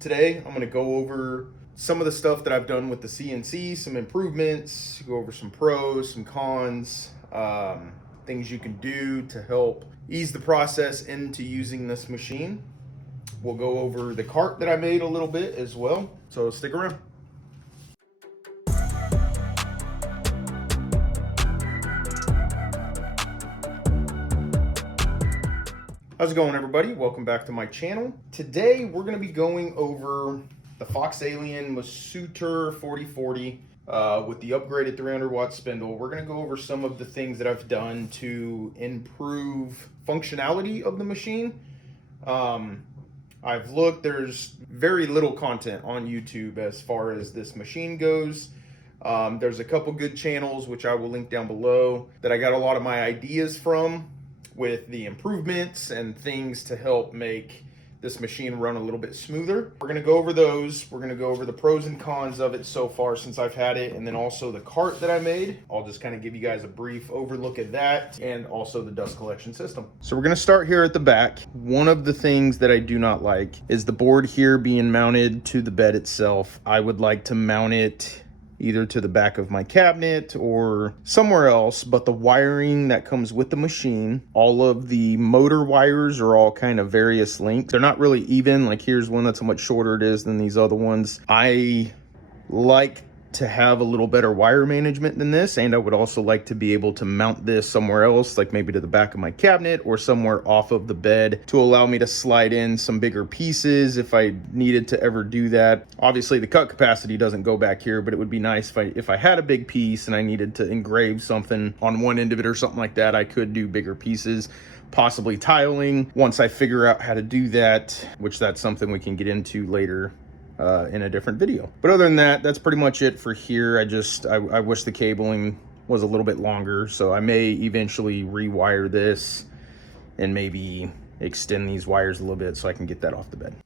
Today, I'm going to go over some of the stuff that I've done with the CNC, some improvements, go over some pros, some cons, things you can do to help ease the process into using this machine. We'll go over the cart that I made a little bit as well, so stick around. How's it going, everybody? Welcome back to my channel. Today we're going to be going over the FoxAlien Masuter 4040 with the upgraded 300-watt spindle. We're going to go over some of the things that I've done to improve functionality of the machine. I've looked, there's very little content on YouTube as far as this machine goes. There's a couple good channels, which I will link down below, that I got a lot of my ideas from, with the improvements and things to help make this machine run a little bit smoother. We're gonna go over those. We're gonna go over the pros and cons of it so far since I've had it, and then also the cart that I made. I'll just kind of give you guys a brief overlook at that, and also the dust collection system. So we're gonna start here at the back. One of the things that I do not like is the board here being mounted to the bed itself. I would like to mount it either to the back of my cabinet or somewhere else, but the wiring that comes with the machine, all of the motor wires are all kind of various lengths. They're not really even, like here's one that's how much shorter it is than these other ones. I like to have a little better wire management than this, and I would also like to be able to mount this somewhere else, like maybe to the back of my cabinet or somewhere off of the bed, to allow me to slide in some bigger pieces if I needed to ever do that. Obviously the cut capacity doesn't go back here, but it would be nice if I had a big piece and I needed to engrave something on one end of it or something like that, I could do bigger pieces. Possibly tiling once I figure out how to do that, which that's something we can get into later in a different video. But other than that, that's pretty much it for here. I wish the cabling was a little bit longer, so I may eventually rewire this and maybe extend these wires a little bit so I can get that off the bed.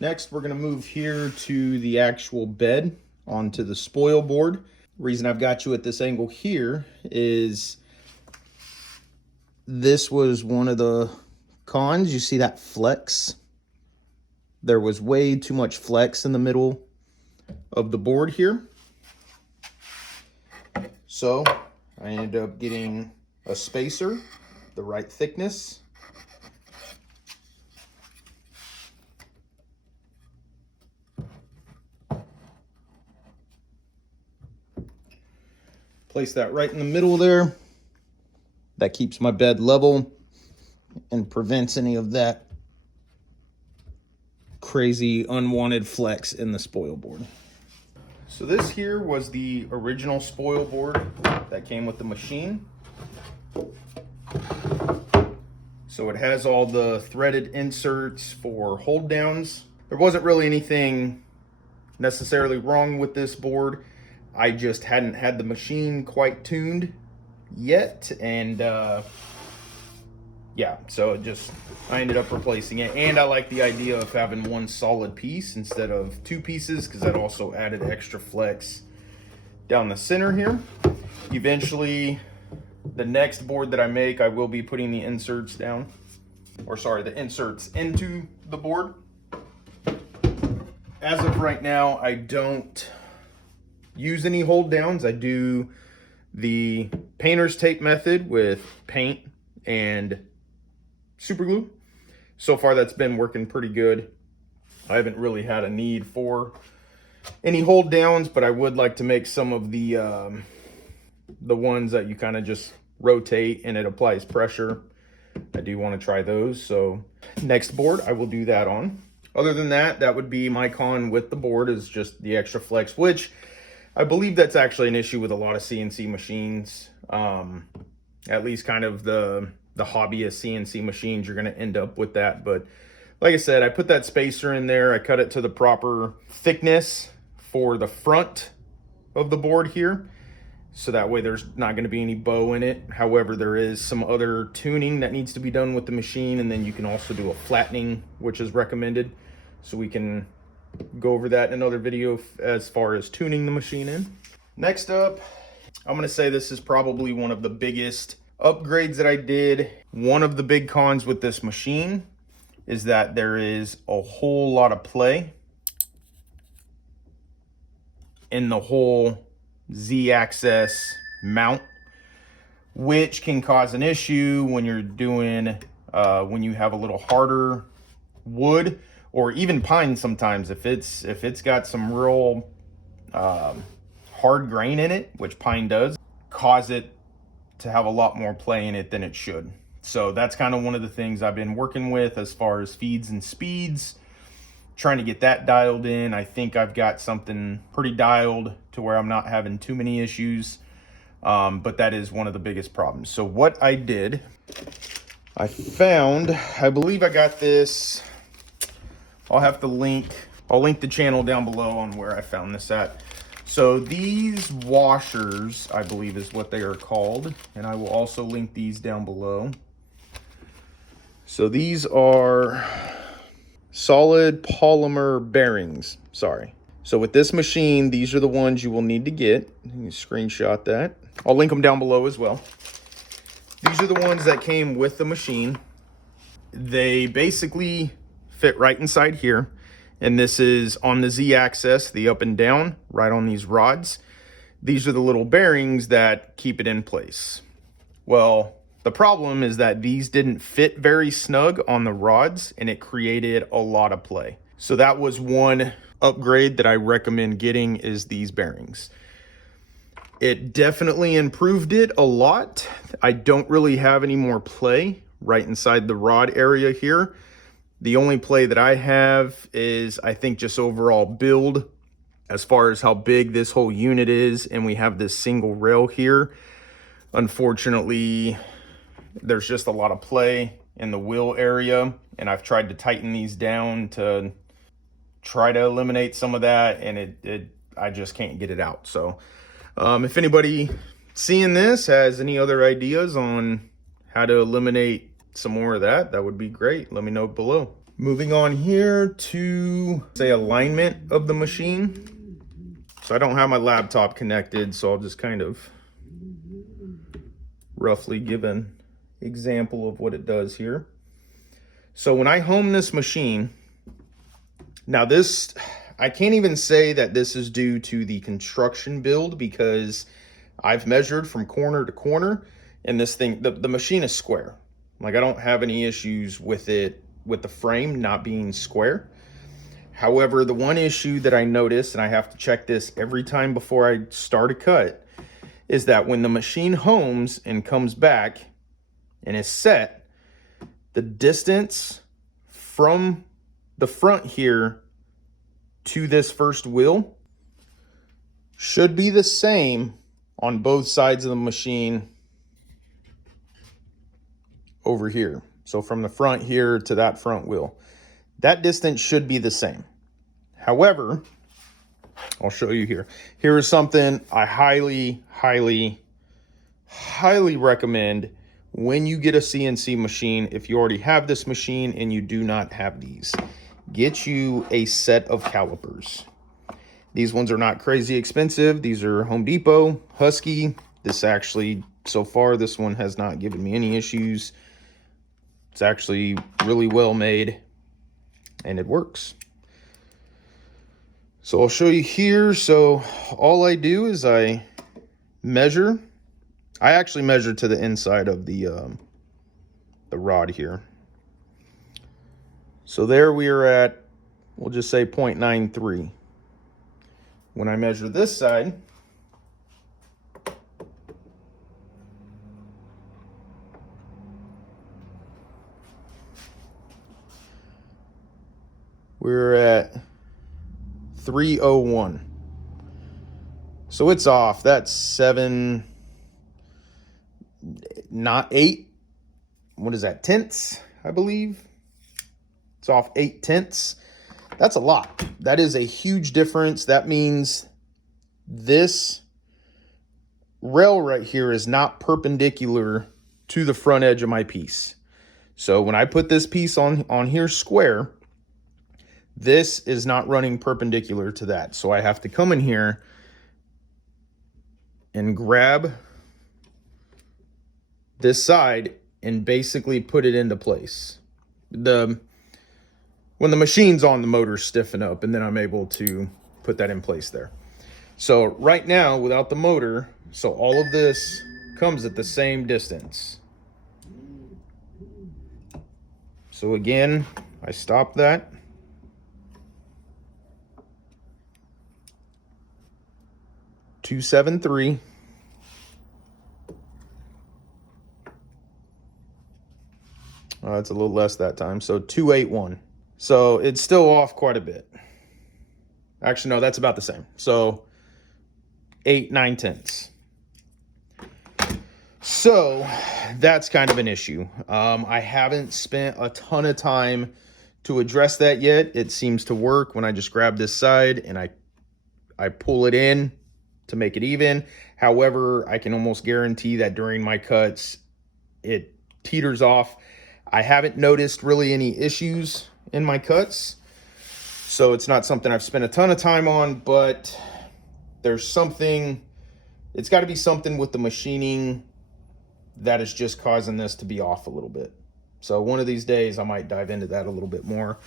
Next, we're gonna move here to the actual bed onto the spoil board. The reason I've got you at this angle here is this was one of the cons. You see that flex? There was way too much flex in the middle of the board here. So I ended up getting a spacer, the right thickness. Place that right in the middle there. That keeps my bed level and prevents any of that crazy unwanted flex in the spoil board. So this here was the original spoil board that came with the machine. So it has all the threaded inserts for hold downs. There wasn't really anything necessarily wrong with this board. I just hadn't had the machine quite tuned yet, and yeah, so I ended up replacing it, and I like the idea of having one solid piece instead of two pieces, because that also added extra flex down the center here. Eventually, the next board that I make, I will be putting the inserts down, or sorry, the inserts into the board. As of right now, I don't use any hold downs. I do the painter's tape method with paint and super glue. So far that's been working pretty good. I haven't really had a need for any hold downs, but I would like to make some of the ones that you kind of just rotate and it applies pressure. I do want to try those, so next board I will do that on. Other than that, that would be my con with the board, is just the extra flex, which I believe that's actually an issue with a lot of CNC machines. At least kind of the hobbyist CNC machines, you're going to end up with that. But like I said, I put that spacer in there. I cut it to the proper thickness for the front of the board here, so that way there's not going to be any bow in it. However, there is some other tuning that needs to be done with the machine, and then you can also do a flattening, which is recommended. So we can go over that in another video as far as tuning the machine in. Next up, I'm going to say this is probably one of the biggest upgrades that I did. One of the big cons with this machine is that there is a whole lot of play in the whole Z-axis mount, which can cause an issue when you're doing, when you have a little harder wood, or even pine sometimes. If it's got some real hard grain in it, which pine does, cause it to have a lot more play in it than it should. So that's kind of one of the things I've been working with as far as feeds and speeds, trying to get that dialed in. I think I've got something pretty dialed to where I'm not having too many issues, but that is one of the biggest problems. So what I did, I believe I got this, I'll link the channel down below on where I found this at. So these washers, I believe is what they are called, and I will also link these down below. So these are solid polymer bearings, sorry. So with this machine, these are the ones you will need to get. You can screenshot that. I'll link them down below as well. These are the ones that came with the machine. They basically fit right inside here. And this is on the Z-axis, the up and down, right on these rods. These are the little bearings that keep it in place. Well, the problem is that these didn't fit very snug on the rods, and it created a lot of play. So that was one upgrade that I recommend getting, is these bearings. It definitely improved it a lot. I don't really have any more play right inside the rod area here. The only play that I have is, I think, just overall build as far as how big this whole unit is, and we have this single rail here. Unfortunately, there's just a lot of play in the wheel area, and I've tried to tighten these down to try to eliminate some of that, and I just can't get it out. So if anybody seeing this has any other ideas on how to eliminate some more of that, that would be great. Let me know below. Moving on here to, say, alignment of the machine. So I don't have my laptop connected, so I'll just kind of roughly give an example of what it does here. So when I home this machine, now this, I can't even say that this is due to the construction build, because I've measured from corner to corner, and this thing, the machine is square. Like, I don't have any issues with it, with the frame not being square. However, the one issue that I noticed, and I have to check this every time before I start a cut, is that when the machine homes and comes back and is set, the distance from the front here to this first wheel should be the same on both sides of the machine over here. So from the front here to that front wheel, that distance should be the same. However, I'll show you here. Here is something I highly, highly, highly recommend when you get a CNC machine. If you already have this machine and you do not have these, get you a set of calipers. These ones are not crazy expensive. These are Home Depot, Husky. This actually, so far, this one has not given me any issues. It's actually really well made, and it works. So I'll show you here. So all I do is I measure. I actually measure to the inside of the rod here. So there we are at, we'll just say 0.93. When I measure this side, we're at 301. So it's off. That's 7, not 8. What is that? Tenths, I believe. It's off 8 tenths. That's a lot. That is a huge difference. That means this rail right here is not perpendicular to the front edge of my piece. So when I put this piece on here square, this is not running perpendicular to that. So I have to come in here and grab this side and basically put it into place. When the machine's on, the motors stiffen up, and then I'm able to put that in place there. So right now, without the motor, so all of this comes at the same distance. So again, I stop that. .273. It's a little less that time, so 281. So it's still off quite a bit. Actually, no, that's about the same. So 8 9/10. So that's kind of an issue. I haven't spent a ton of time to address that yet. It seems to work when I just grab this side and I pull it in to make it even. However, I can almost guarantee that during my cuts, it teeters off. I haven't noticed really any issues in my cuts, so it's not something I've spent a ton of time on, but there's something, it's got to be something with the machining that is just causing this to be off a little bit. So one of these days I might dive into that a little bit more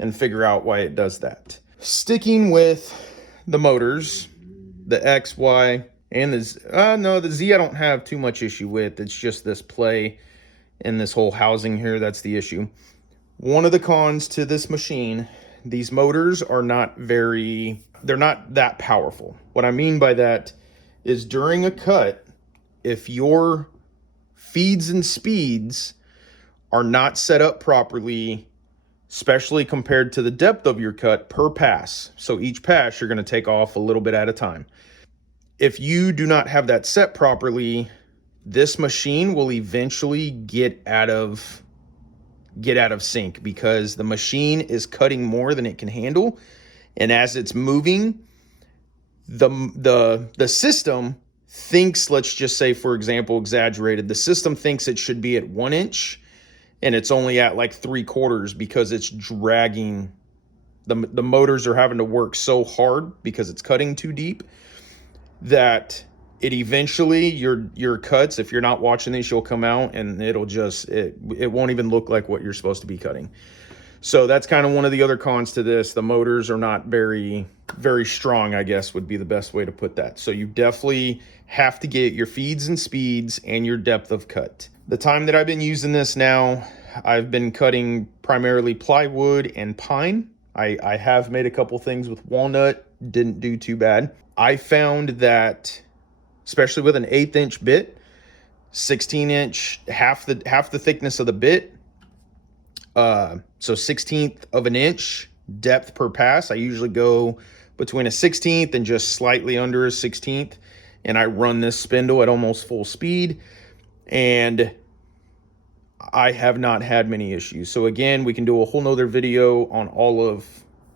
and figure out why it does that. Sticking with the motors, the X, Y, and the Z, no, the Z I don't have too much issue with. It's just this play and this whole housing here, that's the issue. One of the cons to this machine, these motors are not they're not that powerful. What I mean by that is during a cut, if your feeds and speeds are not set up properly, especially compared to the depth of your cut per pass. So each pass, you're gonna take off a little bit at a time. If you do not have that set properly, this machine will eventually get out of sync because the machine is cutting more than it can handle. And as it's moving, the system thinks, let's just say, for example, exaggerated, the system thinks it should be at 1 inch and it's only at like 3/4 because it's dragging. The motors are having to work so hard because it's cutting too deep that it eventually, your cuts, if you're not watching these, you'll come out and it'll just, it won't even look like what you're supposed to be cutting. So that's kind of one of the other cons to this. The motors are not very, very strong, I guess would be the best way to put that. So you definitely have to get your feeds and speeds and your depth of cut. The time that I've been using this now, I've been cutting primarily plywood and pine. I have made a couple things with walnut, didn't do too bad. I found that, especially with an 1/8 inch bit, 16 inch, half the thickness of the bit, so 1/16 of an inch depth per pass. I usually go between a 1/16 and just slightly under a 1/16, and I run this spindle at almost full speed, and I have not had many issues. So again, we can do a whole nother video on all of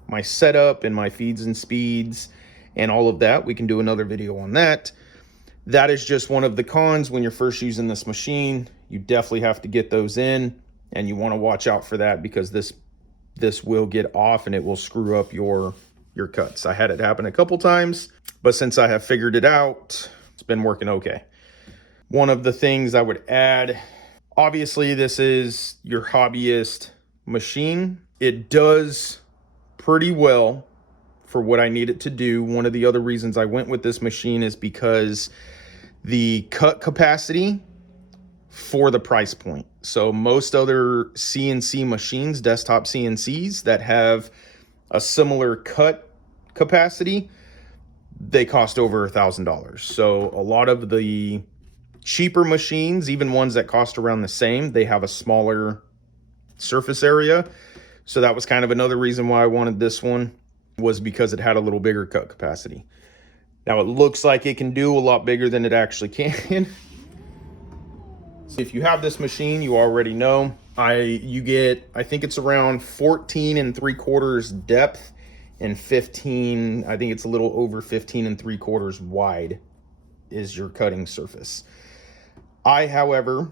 my setup and my feeds and speeds and all of that. We can do another video on that. That is just one of the cons when you're first using this machine. You definitely have to get those in, and you want to watch out for that because this will get off and it will screw up your cuts. I had it happen a couple times, but since I have figured it out, it's been working okay. One of the things I would add, obviously this is your hobbyist machine. It does pretty well for what I need it to do. One of the other reasons I went with this machine is because the cut capacity for the price point. So most other CNC machines, desktop CNCs that have a similar cut capacity, they cost over $1,000. So a lot of the cheaper machines, even ones that cost around the same, they have a smaller surface area. So that was kind of another reason why I wanted this one, was because it had a little bigger cut capacity. Now it looks like it can do a lot bigger than it actually can. If you have this machine, you already know you get, I think it's around 14 3/4 depth and 15, I think it's a little over 15 3/4 wide is your cutting surface. I, however,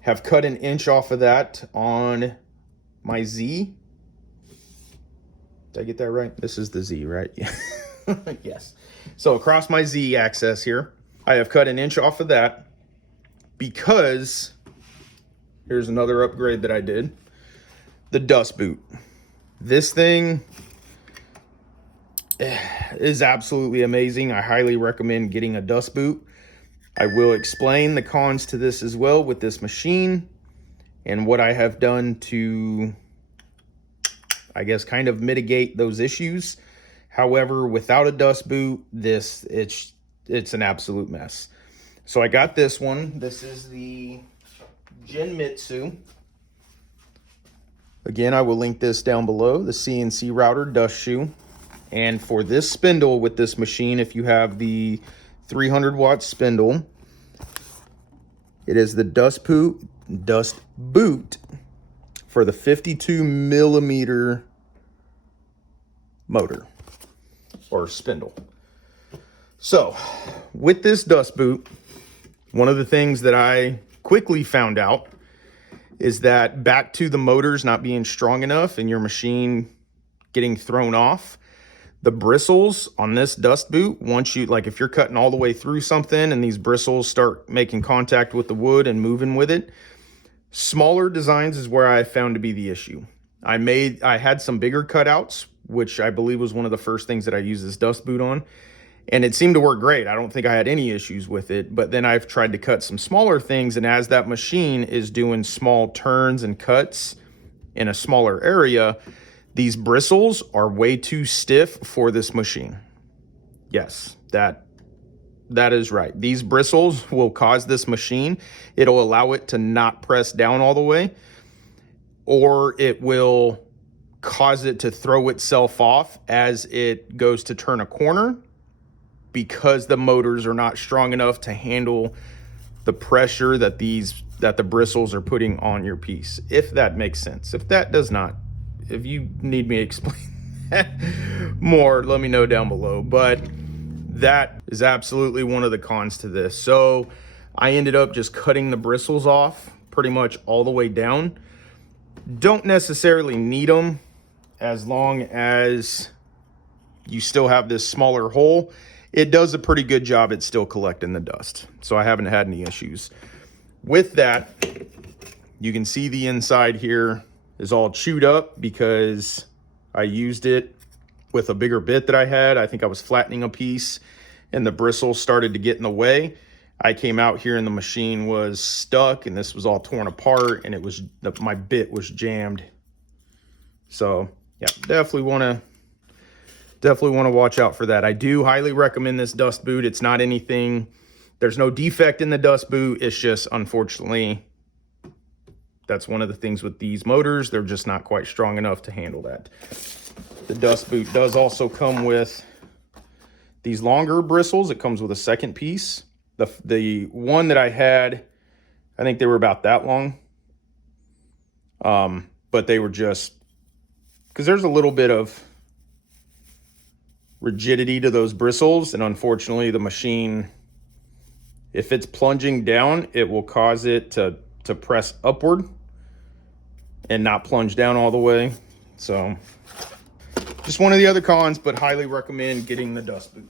have cut 1 inch off of that on my Z. Did I get that right? This is the Z, right? Yes. So across my Z axis here, I have cut 1 inch off of that because here's another upgrade that I did. The dust boot. This thing, is absolutely amazing. I highly recommend getting a dust boot. I will explain the cons to this as well with this machine and what I have done to, I guess, kind of mitigate those issues. However, without a dust boot, it's an absolute mess. So I got this one. This is the Genmitsu. Again, I will link this down below, the CNC router dust shoe. And for this spindle with this machine, if you have the 300 watt spindle, it is the dust boot for the 52 millimeter motor or spindle. So with this dust boot, one of the things that I quickly found out is that back to the motors not being strong enough and your machine getting thrown off, the bristles on this dust boot, once you, like if you're cutting all the way through something and these bristles start making contact with the wood and moving with it, smaller designs is where I found to be the issue. I had some bigger cutouts, which I believe was one of the first things that I used this dust boot on. And it seemed to work great. I don't think I had any issues with it, but then I've tried to cut some smaller things. And as that machine is doing small turns and cuts in a smaller area, these bristles are way too stiff for this machine. Yes, that is right. These bristles will cause this machine, it'll allow it to not press down all the way, or it will cause it to throw itself off as it goes to turn a corner, because the motors are not strong enough to handle the pressure that the bristles are putting on your piece. If that makes sense. If that does not, if you need me to explain that more, let me know down below. But that is absolutely one of the cons to this. So I ended up just cutting the bristles off pretty much all the way down. Don't necessarily need them as long as you still have this smaller hole. It does a pretty good job at still collecting the dust. So I haven't had any issues. With that, you can see the inside here is all chewed up because I used it with a bigger bit that I had. I think I was flattening a piece and the bristles started to get in the way. I came out here and the machine was stuck and this was all torn apart and my bit was jammed. So yeah, definitely want to watch out for that. I do highly recommend this dust boot. It's not anything, there's no defect in the dust boot. It's just, unfortunately, that's one of the things with these motors. They're just not quite strong enough to handle that. The dust boot does also come with these longer bristles. It comes with a second piece. The one that I had, I think they were about that long. But they were just, because there's a little bit of rigidity to those bristles, and unfortunately the machine, if it's plunging down, it will cause it to press upward and not plunge down all the way. So just one of the other cons, but highly recommend getting the dust boot.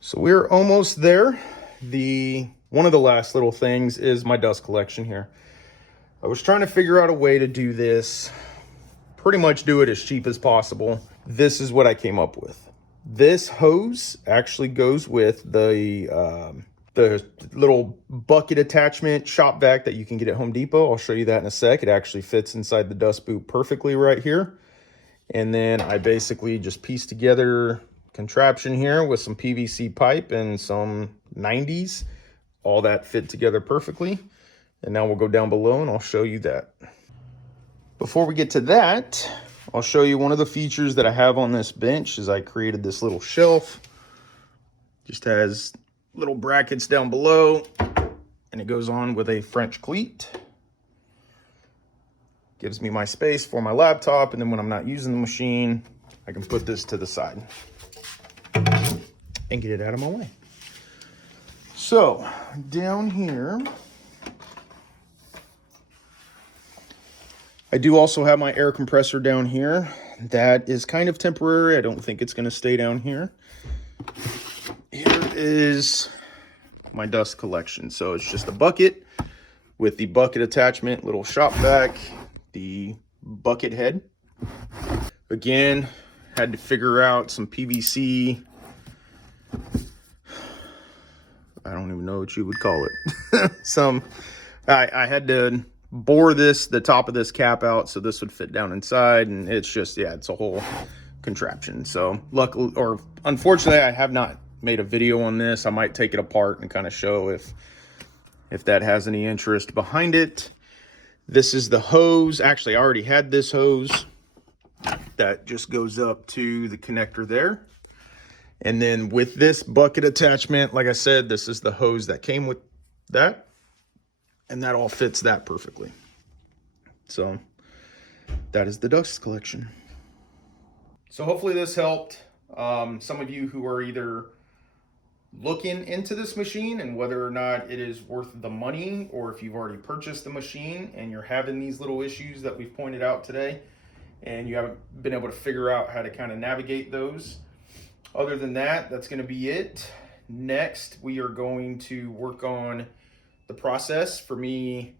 So we're almost there. One of the last little things is my dust collection here. I was trying to figure out a way to do this, pretty much do it as cheap as possible. This is what I came up with. This hose actually goes with the little bucket attachment shop vac that you can get at Home Depot. I'll show you that in a sec. It actually fits inside the dust boot perfectly right here. And then I basically just pieced together a contraption here with some PVC pipe and some 90s. All that fit together perfectly. And now we'll go down below and I'll show you that. Before we get to that, I'll show you one of the features that I have on this bench is I created this little shelf. Just has little brackets down below and it goes on with a French cleat. Gives me my space for my laptop, and then when I'm not using the machine, I can put this to the side and get it out of my way. So down here, I do also have my air compressor down here. That is kind of temporary. I don't think it's going to stay down here. Here is my dust collection. So it's just a bucket with the bucket attachment, little shop vac, the bucket head. Again, had to figure out some PVC. I don't even know what you would call it. I had to bore the top of this cap out so this would fit down inside, and it's just, yeah, it's a whole contraption. So luckily, or unfortunately, I have not made a video on this. I might take it apart and kind of show if that has any interest behind it. This is the hose. Actually, I already had this hose that just goes up to the connector there. And then with this bucket attachment, like I said, this is the hose that came with that. And that all fits that perfectly. So that is the dust collection. So hopefully this helped some of you who are either looking into this machine and whether or not it is worth the money, or if you've already purchased the machine and you're having these little issues that we've pointed out today and you haven't been able to figure out how to kind of navigate those. Other than that, that's going to be it. Next, we are going to work on the process for me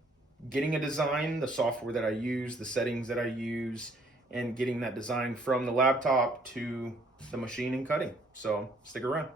getting a design, the software that I use, the settings that I use, and getting that design from the laptop to the machine and cutting. So stick around.